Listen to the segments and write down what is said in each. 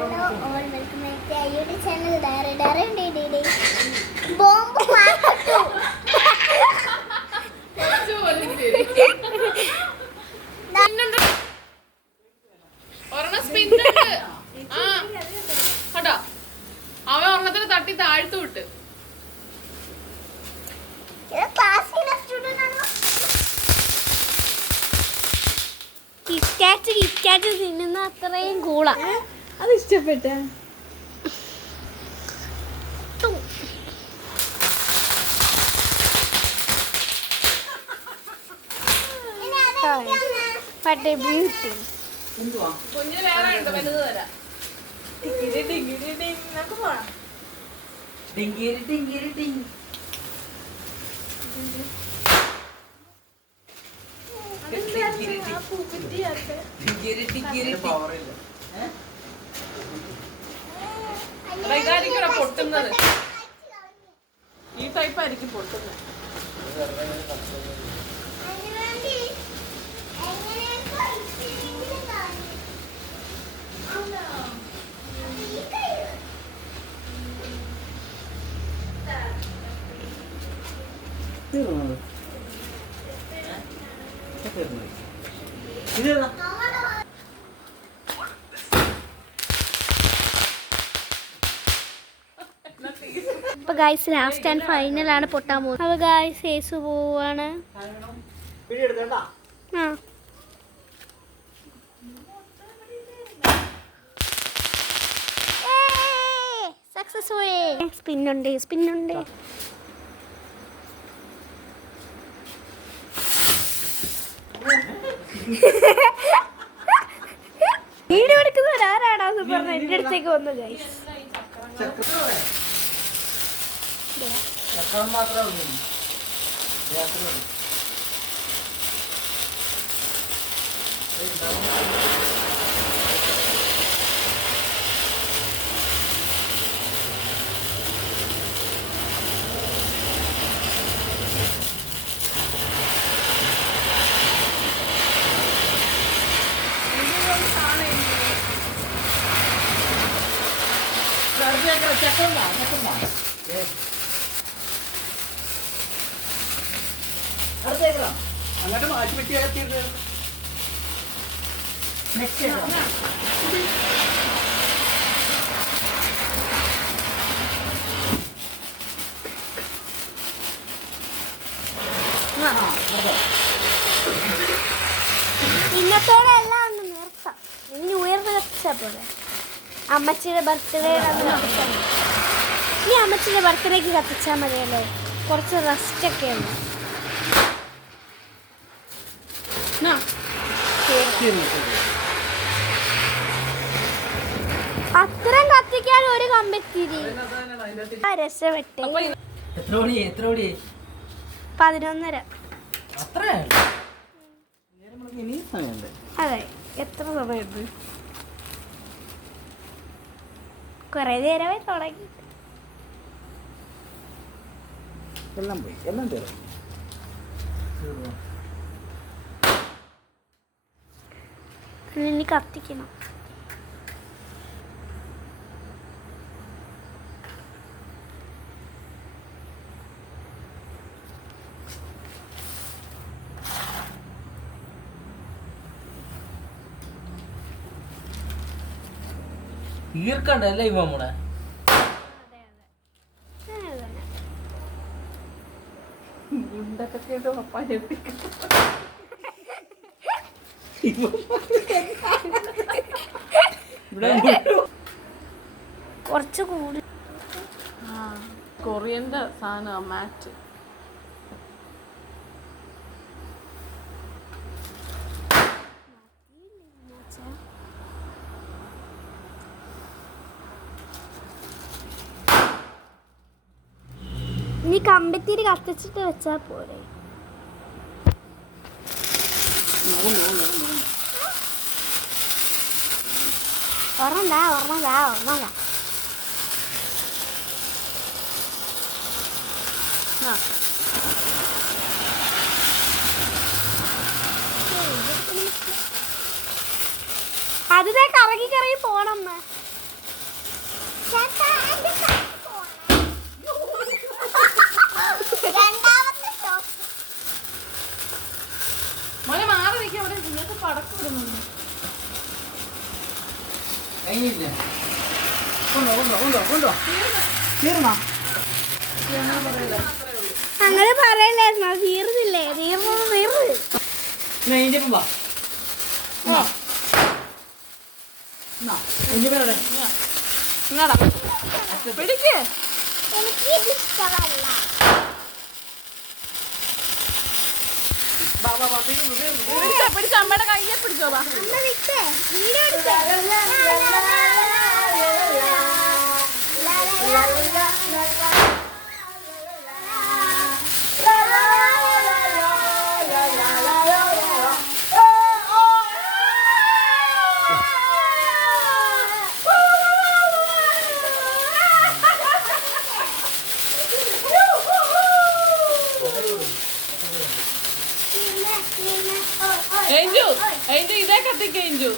Hello all, welcome back to our YouTube channel. Dare bomb മാറ്റു. ഒരെണ്ണം സ്പിന്നുണ്ട്. ആ കേട്ടോ, അവൻ ഒരെണ്ണത്തിന് തട്ടി താഴ്ത്തു വിട്ട്. ഇത് ക്ലാസ്സിലെ സ്റ്റുഡന്റ് ആണോ? കിറ്റ്കാറ്റ് തിന്നുന്ന അത്രയും കൂളാ. അത് ഇഷ്ടപ്പെട്ട ബ്യൂട്ടി കുഞ്ഞിന് വേറെ ഉണ്ട്, വലുത് തരാം. നമുക്ക് പോവാം. ഇതായിരിക്കും പൊട്ടുന്നത്. ഈ ടൈപ്പ് ആയിരിക്കും പൊട്ടുന്നത്. അപ്പൊ ഗൈസ് ലാസ്റ്റ് ആൻഡ് ഫൈനൽ ആണ് പൊട്ടാൻ പോകുന്നത്. അപ്പൊ ഗൈസ് ഏസു പോവാണ്. സക്സസ്ഫുൾ. സ്പിന്നുണ്ട്. വീഡിയോ എടുക്കുന്നവർ ആരാടാന്ന് പറഞ്ഞ എന്റെ അടുത്തേക്ക് വന്നു ഗൈസ്. അങ്ങോട്ട് മാറ്റി പറ്റി ഇന്നത്തോടെ എല്ലാം ഒന്ന് നിർത്താം. ഇനി ഉയർന്ന് കത്തിച്ചാ പോലെ. അമ്മച്ചിയുടെ ബർത്ത്ഡേ ഇനി അമ്മച്ചിയുടെ ബർത്ത്ഡേക്ക് കത്തിച്ചാൽ മതിയല്ലോ. കുറച്ച് റെസ്റ്റ് ഒക്കെ ഉണ്ട്. അത്രയും കത്തിക്കാൻ ഒരു കമ്പത്തിരി. രസപ്പെട്ടെ 11:30. അതെ, എത്ര സമയമുണ്ട്? കൊറേ നേരമായി തുടങ്ങി. ഇനി കത്തിക്കണം. ഈർക്കണ്ടല്ലേ ഇവ കൂടെ. കുറച്ച് കൂടി കൊറിയന്റെ സാധനം മാറ്റ്. ഇനി കമ്പത്തിരി കത്തിച്ചിട്ട് വെച്ചാ പോരെ. ഒരെണ്ണ അതിനെ കറങ്ങി പോണം. അതിനില്ല. കൊണ്ടോ കൊണ്ടോ കൊണ്ടോ കൊണ്ടോ. തീർന്നോ? അങ്ങനെ പറയലായിരുന്നു. അത് തീർന്നില്ലേ? തീർന്നു. എന്നാ ഇതിന്റെ ഒപ്പം വാ. എന്നാ, ഇതിന്റെ ഒപ്പം എവിടെ? ഇങ്ങടാ പിടിക്ക്. എനിക്ക് ഇത് ഇഷ്ടമല്ല. വാ വാ വാ, തീർന്നു തീർന്നു. പിടിച്ച അമ്മയുടെ കയ്യെ പിടിച്ചോ വാ. അമ്മ വിട്ടേ. വീഡിയോ എടുത്തേ. ഏഞ്ചു ഏഞ്ചു ഇതേ കത്തിക്ക് ഏഞ്ചു.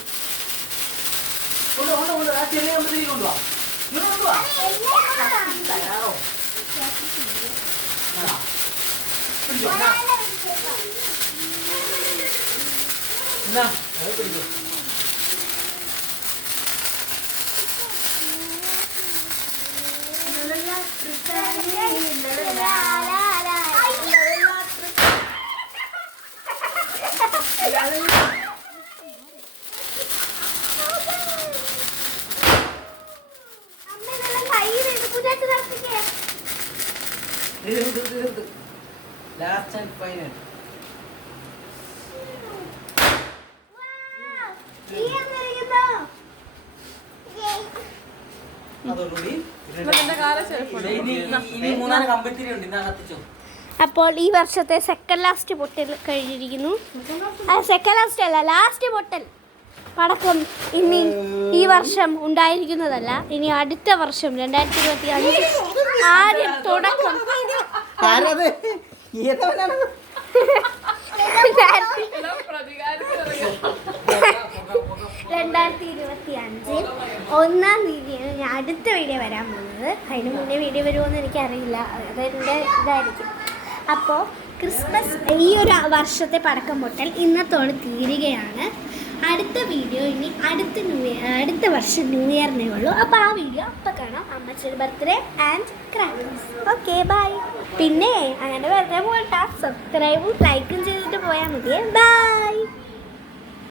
കൊണ്ടോ കൊണ്ടോ കൊണ്ടോ. ആ ചെറിയ കമ്പത്തിലേക്ക് കൊണ്ടുവാ. ഇങ്ങോട്ട് കൊണ്ടുവാ. തയ്യാറോ? ആ. പിടിച്ചോ. എന്നാ അത് പിടിച്ചോ. Last and final. അതോടുകൂടി എന്റെ കാലം ചെറുപ്പം. ഇനി മൂന്നാല് കമ്പത്തിരി ഉണ്ട്. ഇന്നാ കത്തിച്ചോ. അപ്പോൾ ഈ വർഷത്തെ സെക്കൻഡ് ലാസ്റ്റ് പൊട്ടൽ കഴിഞ്ഞിരിക്കുന്നു. സെക്കൻഡ് ലാസ്റ്റ് അല്ല, ലാസ്റ്റ് പൊട്ടൽ പടക്കം ഇനി ഈ വർഷം ഉണ്ടായിരിക്കുന്നതല്ല. ഇനി അടുത്ത വർഷം 2025 ആദ്യം തുടക്കം 2025 1-ാം തീയതിയാണ് ഞാൻ അടുത്ത വീഡിയോ വരാൻ പോകുന്നത്. അതിന് മുന്നേ വീഡിയോ വരുമോയെന്ന് എനിക്കറിയില്ല. അതെൻ്റെ ഇതായിരിക്കും. അപ്പോൾ ക്രിസ്മസ് ഈ ഒരു വർഷത്തെ പടക്കം പൊട്ടൽ ഇന്നത്തോടെ തീരുകയാണ്. അടുത്ത വീഡിയോ ഇനി അടുത്ത വർഷം ന്യൂ ഇയറിനേ ഉള്ളൂ. അപ്പോൾ ആ വീഡിയോ അപ്പോൾ കാണാം. അമ്മച്ചിയുടെ birthday and crackers. Okay bye. പിന്നെ അങ്ങനെ വെറുതെ പോകണ്ട, സബ്സ്ക്രൈബും ലൈക്കും ചെയ്തിട്ട് പോയാൽ മതിയേ. ബൈ.